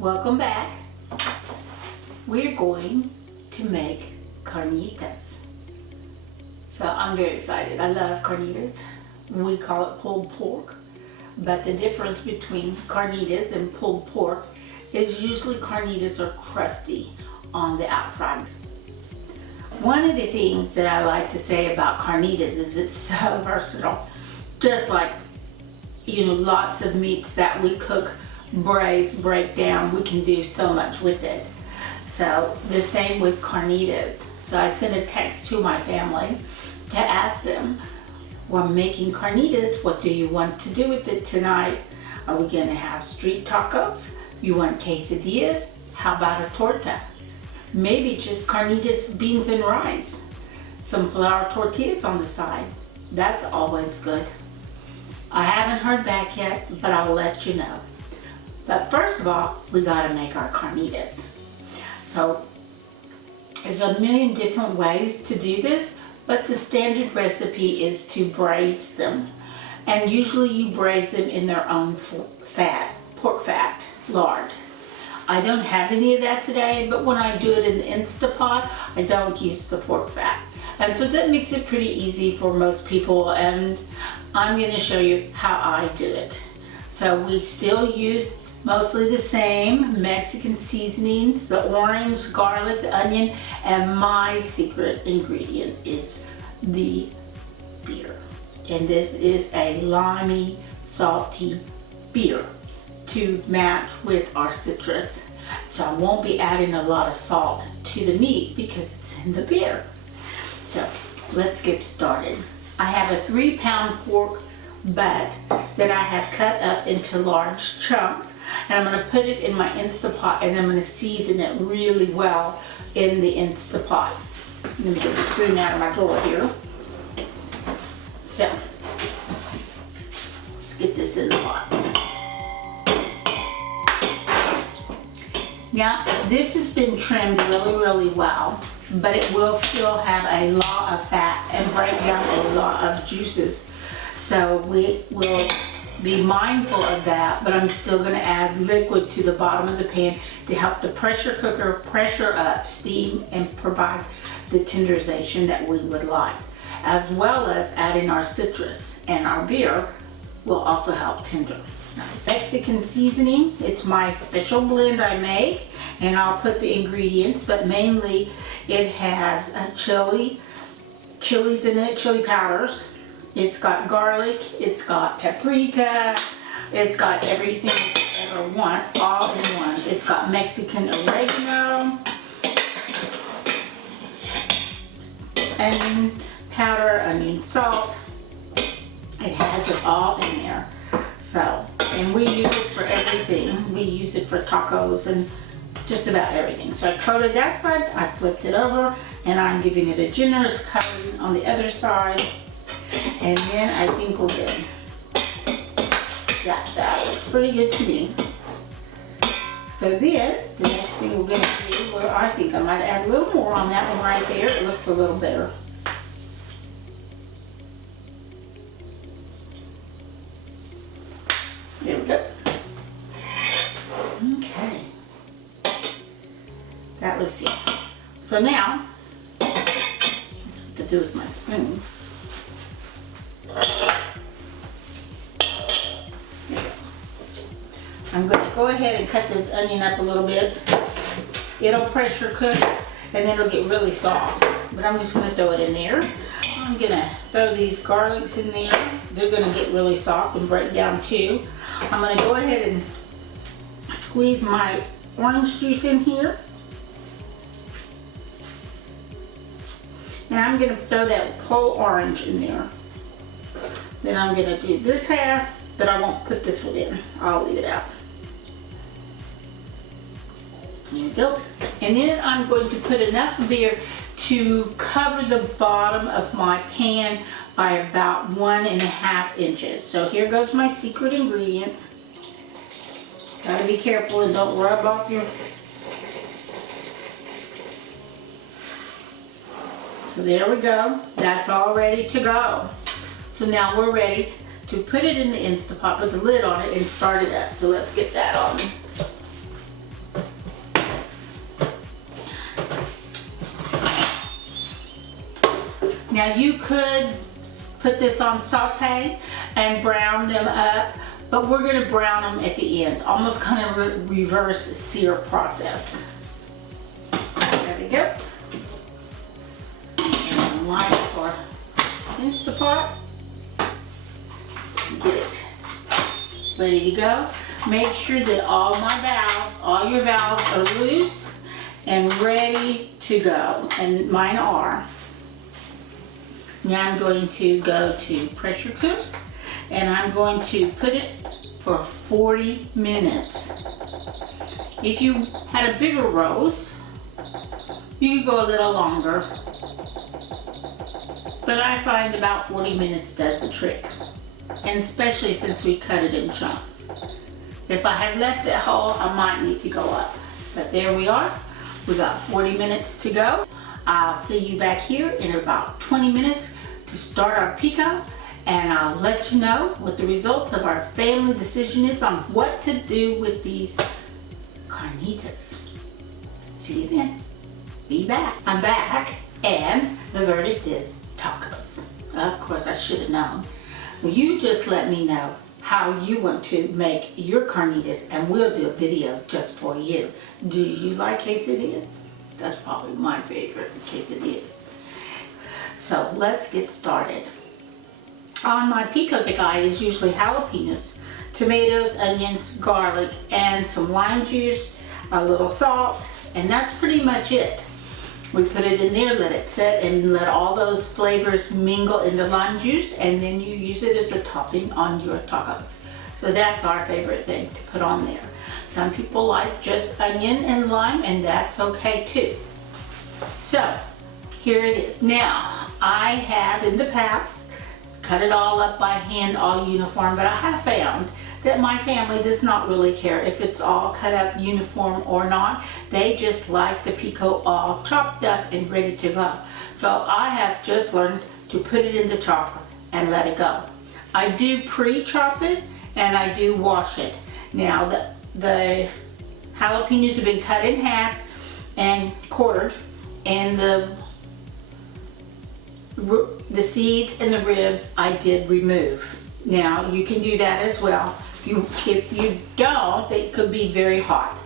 Welcome back. We're going to make carnitas. So I'm very excited. I love carnitas. We call it pulled pork, but the difference between carnitas and pulled pork is usually carnitas are crusty on the outside. One of the things that I like to say about carnitas is it's so versatile. Just like, lots of meats that we cook, braise, break down, we can do so much with it. So the same with carnitas. So I sent a text to my family to ask them, we're making carnitas, what do you want to do with it tonight? Are we gonna have street tacos? You want quesadillas? How about a torta? Maybe just carnitas, beans and rice. Some flour tortillas on the side. That's always good. I haven't heard back yet, but I'll let you know. But first of all, we gotta make our carnitas. So there's a million different ways to do this, but the standard recipe is to braise them. And usually you braise them in their own fat, pork fat, lard. I don't have any of that today, but when I do it in the Instapot, I don't use the pork fat. And so that makes it pretty easy for most people, and I'm going to show you how I do it. So we still use mostly the same Mexican seasonings, the orange, garlic, the onion, and my secret ingredient is the beer. And this is a limey, salty beer to match with our citrus. So I won't be adding a lot of salt to the meat because it's in the beer. So let's get started. I have a 3-pound pork butt that I have cut up into large chunks, and I'm going to put it in my Instapot, and I'm going to season it really well in the Instapot. Let me get the spoon out of my drawer here. So let's get this in the pot. Now this has been trimmed really well, but it will still have a lot of fat and break down a lot of juices. So we will be mindful of that, but I'm still going to add liquid to the bottom of the pan to help the pressure cooker pressure up steam and provide the tenderization that we would like, as well as adding our citrus, and our beer will also help tender. Mexican seasoning, it's my special blend I make, and I'll put the ingredients, but mainly it has chilies in it, chili powders. It's got garlic, it's got paprika, it's got everything you ever want, all in one. It's got Mexican oregano, onion powder, onion salt. It has it all in there. So, and we use it for everything. We use it for tacos and just about everything. So I coated that side, I flipped it over, and I'm giving it a generous coating on the other side. And then I think we're good. Yeah, that looks pretty good to me. So then, the next thing we're going to do, well, I think I might add a little more on that one right there. It looks a little better. There we go. Okay. That looks good. So now, that's what to do with my spoon. There you go. I'm going to go ahead and cut this onion up a little bit. It'll pressure cook and then it'll get really soft. But I'm just going to throw it in there. I'm going to throw these garlics in there. They're going to get really soft and break down too. I'm going to go ahead and squeeze my orange juice in here. And I'm going to throw that whole orange in there. Then I'm going to do this half, but I won't put this one in. I'll leave it out. There you go. And then I'm going to put enough beer to cover the bottom of my pan by about 1.5 inches. So here goes my secret ingredient. Gotta be careful and don't rub off your... So there we go. That's all ready to go. So now we're ready to put it in the Instapot, put the lid on it and start it up. So let's get that on. Now you could put this on saute and brown them up, but we're going to brown them at the end, almost kind of reverse sear process. There we go. And line for Instapot. Get it ready to go. Make sure that all your valves are loose and ready to go, and mine are. Now I'm going to go to pressure cook, and I'm going to put it for 40 minutes. If you had a bigger roast, you could go a little longer, but I find about 40 minutes does the trick, and especially since we cut it in chunks. If I had left it whole, I might need to go up, but there we are. We got 40 minutes to go. I'll see you back here in about 20 minutes to start our pico, and I'll let you know what the results of our family decision is on what to do with these carnitas. See you then. Be back. I'm back, and the verdict is tacos. Of course, I should have known. Well, you just let me know how you want to make your carnitas, and we'll do a video just for you. Do you like quesadillas? That's probably my favorite, quesadillas. So let's get started. On my pico de gallo is usually jalapenos, tomatoes, onions, garlic, and some lime juice, a little salt, and that's pretty much it. We put it in there, let it set, and let all those flavors mingle in the lime juice, and then you use it as a topping on your tacos. So that's our favorite thing to put on there. Some people like just onion and lime, and that's okay too. So here it is. Now, I have in the past cut it all up by hand, all uniform, but I have found that my family does not really care if it's all cut up uniform or not. They just like the pico all chopped up and ready to go. So I have just learned to put it in the chopper and let it go. I do pre-chop it, and I do wash it. Now the jalapenos have been cut in half and quartered, and the seeds and the ribs I did remove. Now you can do that as well. If you don't, they could be very hot.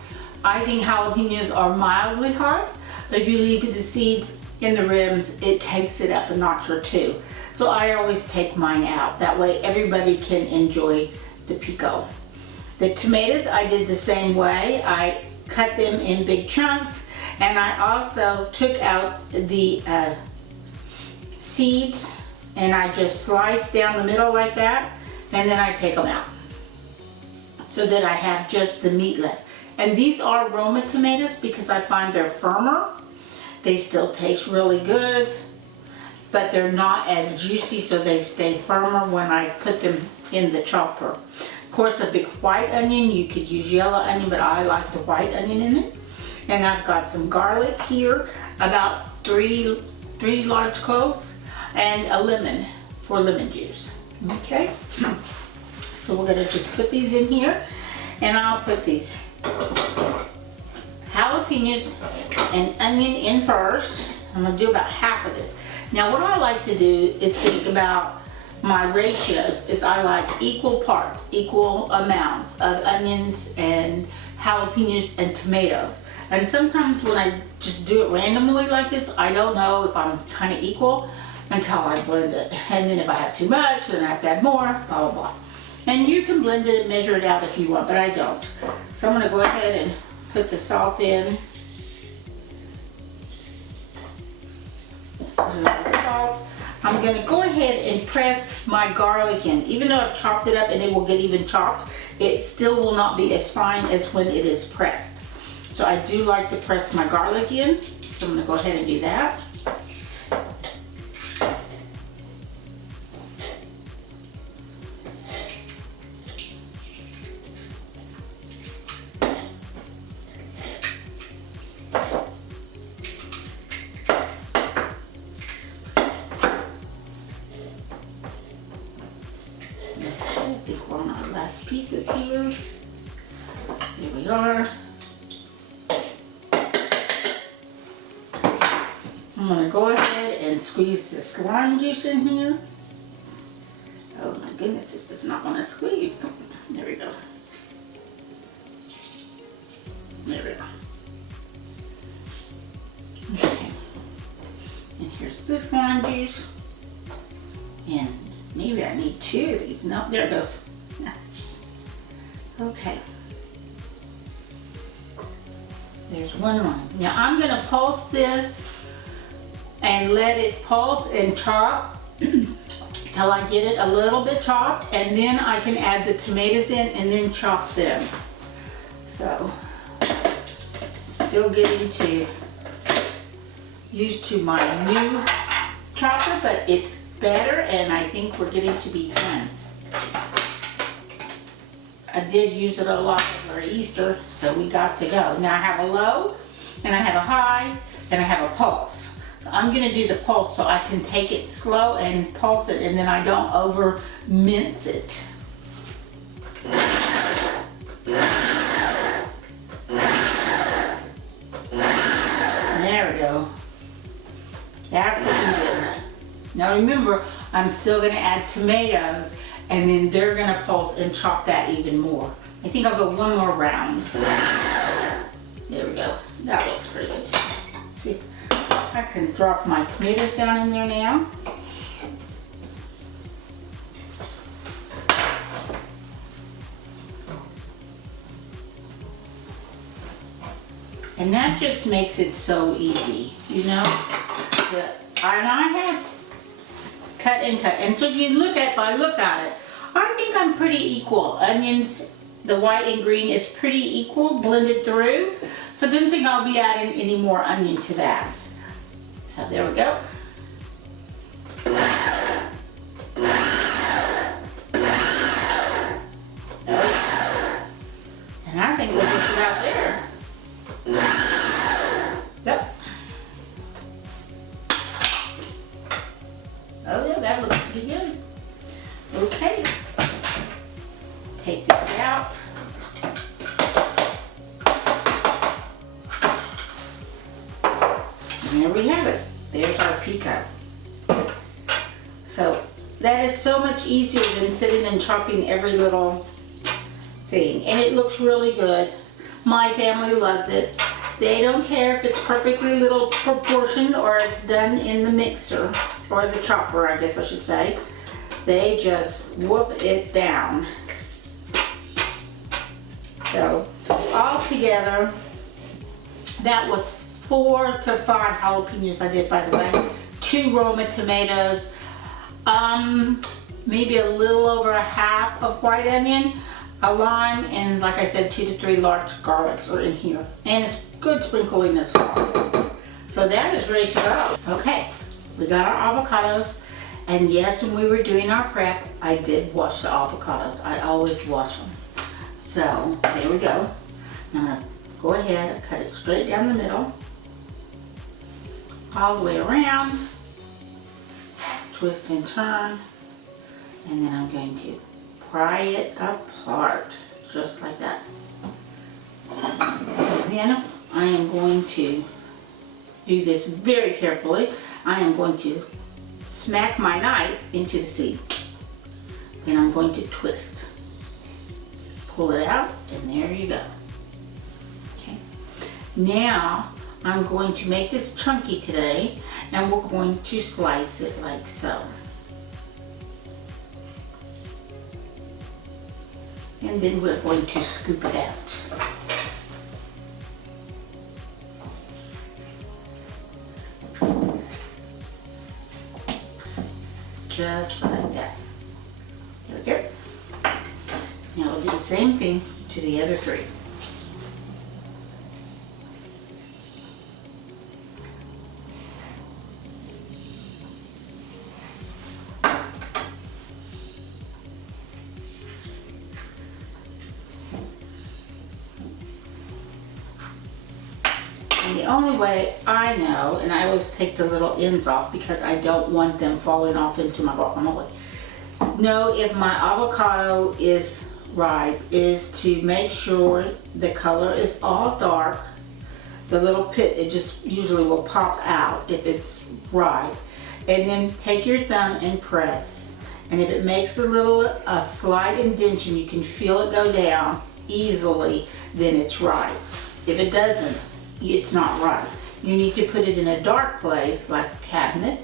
I think jalapenos are mildly hot, but if you leave the seeds in the ribs, it takes it up a notch or two. So I always take mine out. That way everybody can enjoy the pico. The tomatoes I did the same way. I cut them in big chunks, and I also took out the seeds, and I just slice down the middle like that, and then I take them out so that I have just the meat left. And these are Roma tomatoes because I find they're firmer. They still taste really good, but they're not as juicy, so they stay firmer when I put them in the chopper. Of course, a big white onion, you could use yellow onion, but I like the white onion in it. And I've got some garlic here, about three large cloves, and a lemon for lemon juice. Okay, so we're gonna just put these in here, and I'll put these jalapenos and onion in first. I'm gonna do about half of this. Now what I like to do is think about my ratios. Is I like equal parts, equal amounts of onions and jalapenos and tomatoes. And sometimes when I just do it randomly like this, I don't know if I'm kind of equal until I blend it. And then if I have too much, then I have to add more, blah, blah, blah. And you can blend it and measure it out if you want, but I don't. So I'm gonna go ahead and put the salt in. Salt. I'm gonna go ahead and press my garlic in. Even though I've chopped it up and it will get even chopped, it still will not be as fine as when it is pressed. So I do like to press my garlic in, so I'm gonna go ahead and do that. I think we're on our last pieces here. Here we are. I'm going to go ahead and squeeze this lime juice in here. Oh my goodness, this does not want to squeeze. There we go. There we go. Okay. And here's this lime juice. And maybe I need 2 of these. No, there it goes. Okay. There's 1 lime. Now I'm going to pulse this and let it pulse and chop till I get it a little bit chopped, and then I can add the tomatoes in and then chop them. So, still getting used to my new chopper, but it's better and I think we're getting to be friends. I did use it a lot for Easter, so we got to go. Now I have a low, and I have a high, and I have a pulse. So I'm gonna do the pulse so I can take it slow and pulse it, and then I don't over mince it. There we go. That's looking good. Now remember, I'm still gonna add tomatoes, and then they're gonna pulse and chop that even more. I think I'll go 1 more round. There we go. That looks pretty good. See, I can drop my tomatoes down in there now. And that just makes it so easy, you know? And I have cut and cut. And so if you look at, if I look at it, I think I'm pretty equal. Onions, the white and green is pretty equal, blended through. So I don't think I'll be adding any more onion to that. So there we go. And I think we'll just put it out there. Yep. Oh yeah, that looks pretty good. Okay. Take this out. And there we have it. There's our pico. So that is so much easier than sitting and chopping every little thing. And it looks really good. My family loves it. They don't care if it's perfectly little proportioned or it's done in the mixer or the chopper, I guess I should say. They just whoop it down. So all together, that was 4 to 5 jalapenos I did, by the way. 2 Roma tomatoes, maybe a little over a half of white onion, a lime, and like I said, 2 to 3 large garlics are in here. And it's good sprinkling of salt. So that is ready to go. Okay, we got our avocados. And yes, when we were doing our prep, I did wash the avocados. I always wash them. So there we go. I'm gonna go ahead and cut it straight down the middle, all the way around, twist and turn, and then I'm going to pry it apart, just like that. And then I am going to do this very carefully. I am going to smack my knife into the seed. Then I'm going to twist. Pull it out, and there you go. Okay. Now I'm going to make this chunky today, and we're going to slice it like so. And then we're going to scoop it out. Just like that. There we go. Now we'll do the same thing to the other 3. And the only way I know, and I always take the little ends off because I don't want them falling off into my guacamole. Know if my avocado is ripe is to make sure the color is all dark. The little pit, it just usually will pop out if it's ripe. and then take your thumb and press. And if it makes a slight indentation, you can feel it go down easily, then it's right. If it doesn't, it's not right. You need to put it in a dark place like a cabinet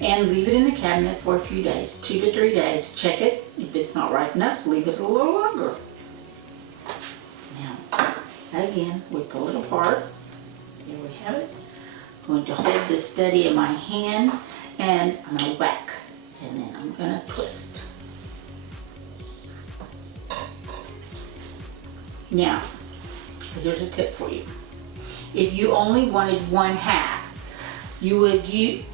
and leave it in the cabinet for a few days, 2 to 3 days. Check it. If it's not right enough, leave it a little longer. Now, again, we pull it apart. Here we have it. I'm going to hold this steady in my hand and I'm going to whack, and then I'm going to twist. Now, here's a tip for you. If you only wanted 1/2, you would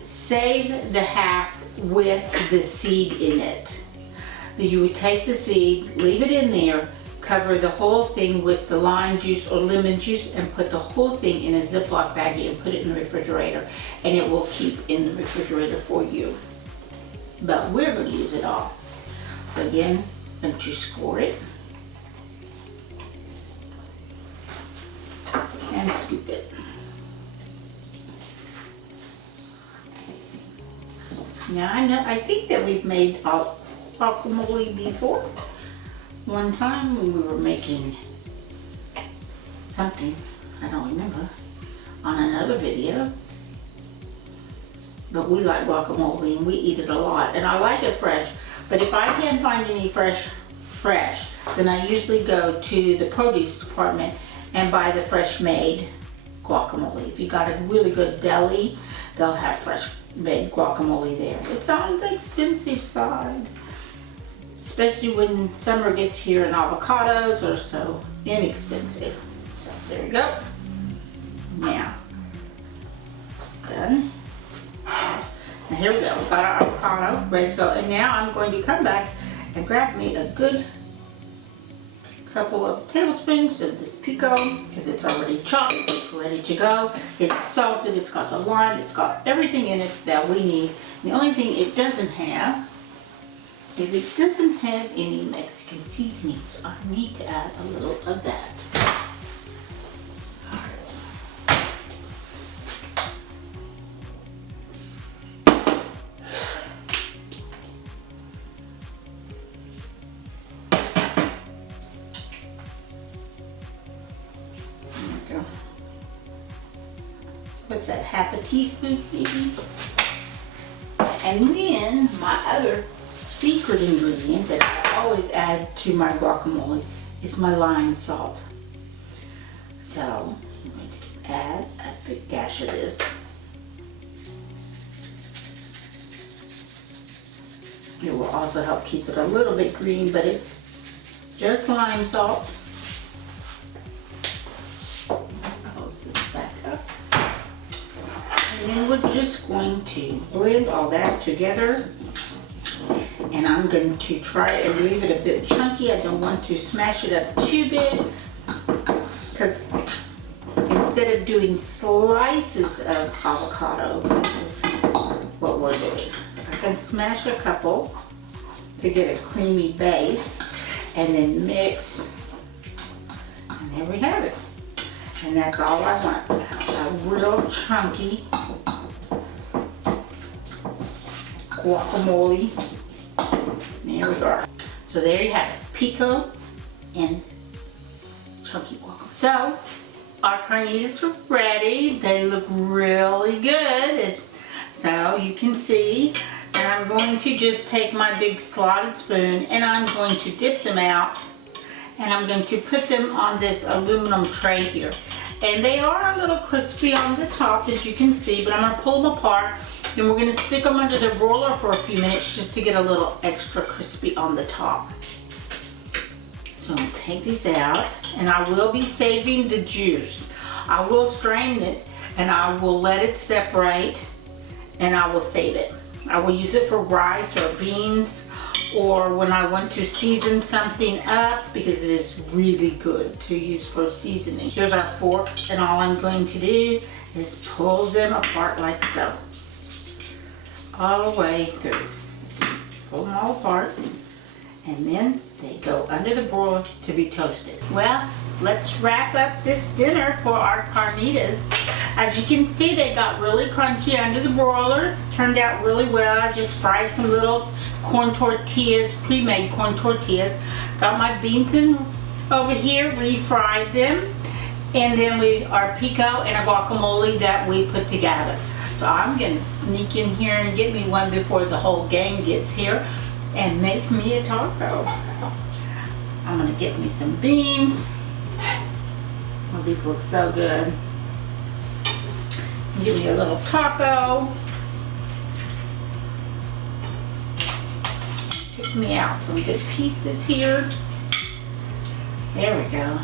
save the half with the seed in it. You would take the seed, leave it in there, cover the whole thing with the lime juice or lemon juice, and put the whole thing in a Ziploc baggie and put it in the refrigerator, and it will keep in the refrigerator for you. But we're going to use it all. So again, don't you score it and scoop it. Now I think that we've made guacamole before. One time when we were making something, I don't remember, on another video. But we like guacamole and we eat it a lot, and I like it fresh. But if I can't find any fresh, then I usually go to the produce department and buy the fresh made guacamole. If you got a really good deli, they'll have fresh made guacamole there. It's on the expensive side, especially when summer gets here and avocados are so inexpensive. So there you go. Now, done. Now here we go. We got our avocado ready to go. And now I'm going to come back and grab me a good couple of tablespoons of this pico, because it's already chopped, it's ready to go. It's salted, it's got the lime, it's got everything in it that we need. The only thing it doesn't have is it doesn't have any Mexican seasoning, so I need to add a little of that. What's that, 1/2 teaspoon maybe? And then my other secret ingredient that I always add to my guacamole is my lime salt. So I'm going to add a big dash of this. It will also help keep it a little bit green, but it's just lime salt. Close this back up. And then we're just going to blend all that together. And I'm going to try and leave it a bit chunky. I don't want to smash it up too big, because instead of doing slices of avocado, this is what we're doing. So I can smash a couple to get a creamy base, and then mix. And there we have it. And that's all I want. A real chunky guacamole. There we go. So there you have it, pico and chunky guacamole. So our carnitas are ready. They look really good. So you can see, and I'm going to just take my big slotted spoon and I'm going to dip them out, and I'm going to put them on this aluminum tray here. And they are a little crispy on the top, as you can see, but I'm going to pull them apart. Then we're going to stick them under the broiler for a few minutes just to get a little extra crispy on the top. So I'll take these out, and I will be saving the juice. I will strain it, and I will let it separate, and I will save it. I will use it for rice or beans, or when I want to season something up, because it is really good to use for seasoning. Here's our fork, and all I'm going to do is pull them apart like so. All the way through. Pull them all apart, and then they go under the broiler to be toasted. Well, let's wrap up this dinner for our carnitas. As you can see, they got really crunchy under the broiler. Turned out really well. I just fried some little corn tortillas, pre-made corn tortillas. Got my beans in over here, refried them. And then our pico and a guacamole that we put together. So I'm gonna sneak in here and get me one before the whole gang gets here and make me a taco. I'm gonna get me some beans. Oh, these look so good. Give me a little taco. Pick me out some good pieces here. There we go.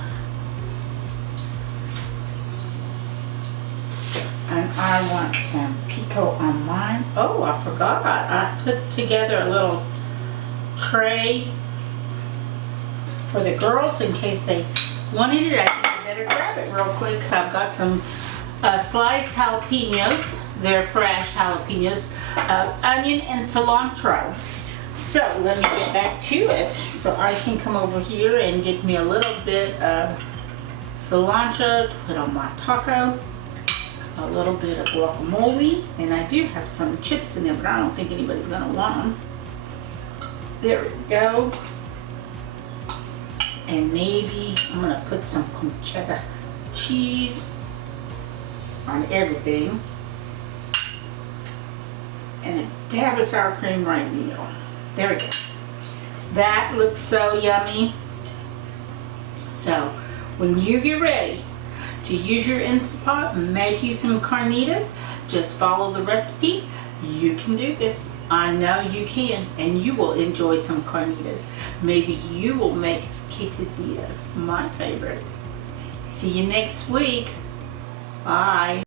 And I want some pico on mine. Oh, I forgot. I put together a little tray for the girls in case they wanted it. I think I better grab it real quick. I've got some sliced jalapenos. They're fresh jalapenos, onion and cilantro. So let me get back to it so I can come over here and get me a little bit of cilantro to put on my taco. A little bit of guacamole, and I do have some chips in there, but I don't think anybody's gonna want them. There we go. And maybe I'm gonna put some pancetta cheese on everything, and a dab of sour cream right in the middle. There we go. That looks so yummy. So when you get ready to use your Instant Pot and make you some carnitas, just follow the recipe. You can do this. I know you can, and you will enjoy some carnitas. Maybe you will make quesadillas, my favorite. See you next week. Bye.